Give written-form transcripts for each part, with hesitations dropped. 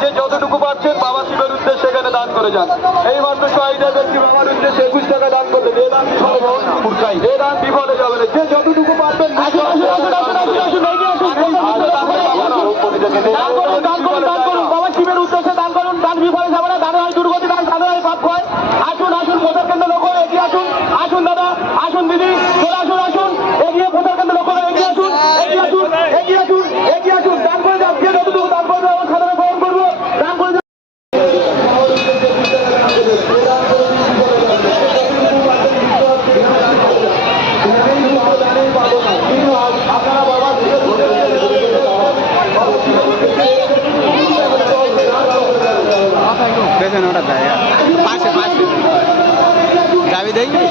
যে যতটুকু পাচ্ছেন বাবা শিবের উদ্দেশ্যে সেখানে দান করে যান। এই মাত্র শহীদের ব্যক্তি বাবার উদ্দেশ্যে 21 টাকা দান করলেন। এ দান বিফলে যাবে না। যে যতটুকু পারবেন বাবা শিবের উদ্দেশ্যে দান করুন। দান বিফলে যাবে না। দানে হয় দুর্গতি, দান সাধে হয় পাপ হয়। আসুন আসুন, প্রচার কেন্দ্র লোক এগিয়ে আসুন। আসুন দাদা, আসুন দিদি, চলে আসুন, আসুন এগিয়ে প্রচার কেন্দ্র লোক এগিয়ে আসুন, এগিয়ে আসুন, এগিয়ে আসুন, এগিয়ে আসুন। দান করে যান। যে যতটুকু দান করবে আমার সাধারণ গ্রহণ করবো। দান করে যান। ওটা জায়গা পাশে পাশে যাবি দেখবি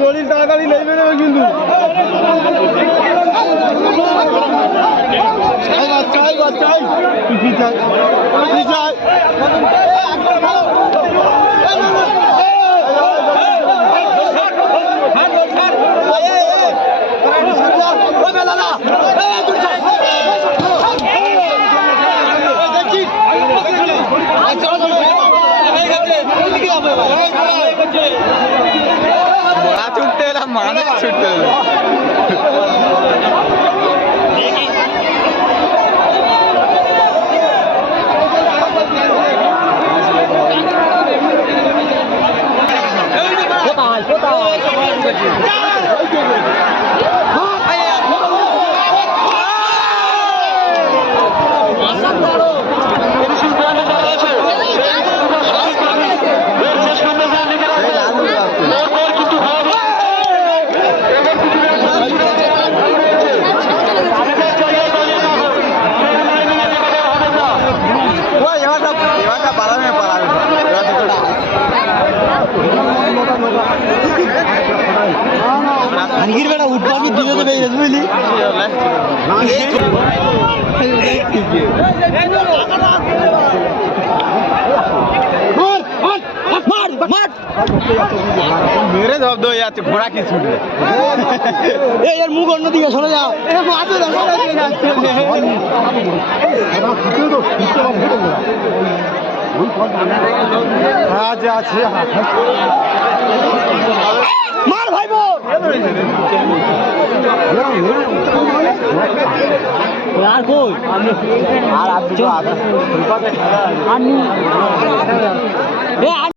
দলিল তাড়াতাড়ি নেবে নেবে কিন্তু ছুটতে এলাম মানে ছুটতে এলাম আনগির বেটা উঠবো আমি দিলে দেবে বুঝলি মেরে শব্দ হয়ে যাচ্ছে ঘোড়া কি ছুটবে এর মুখ অন্যদিকে সরে যাও আছে মার ভাইবো আর কই আর আপনি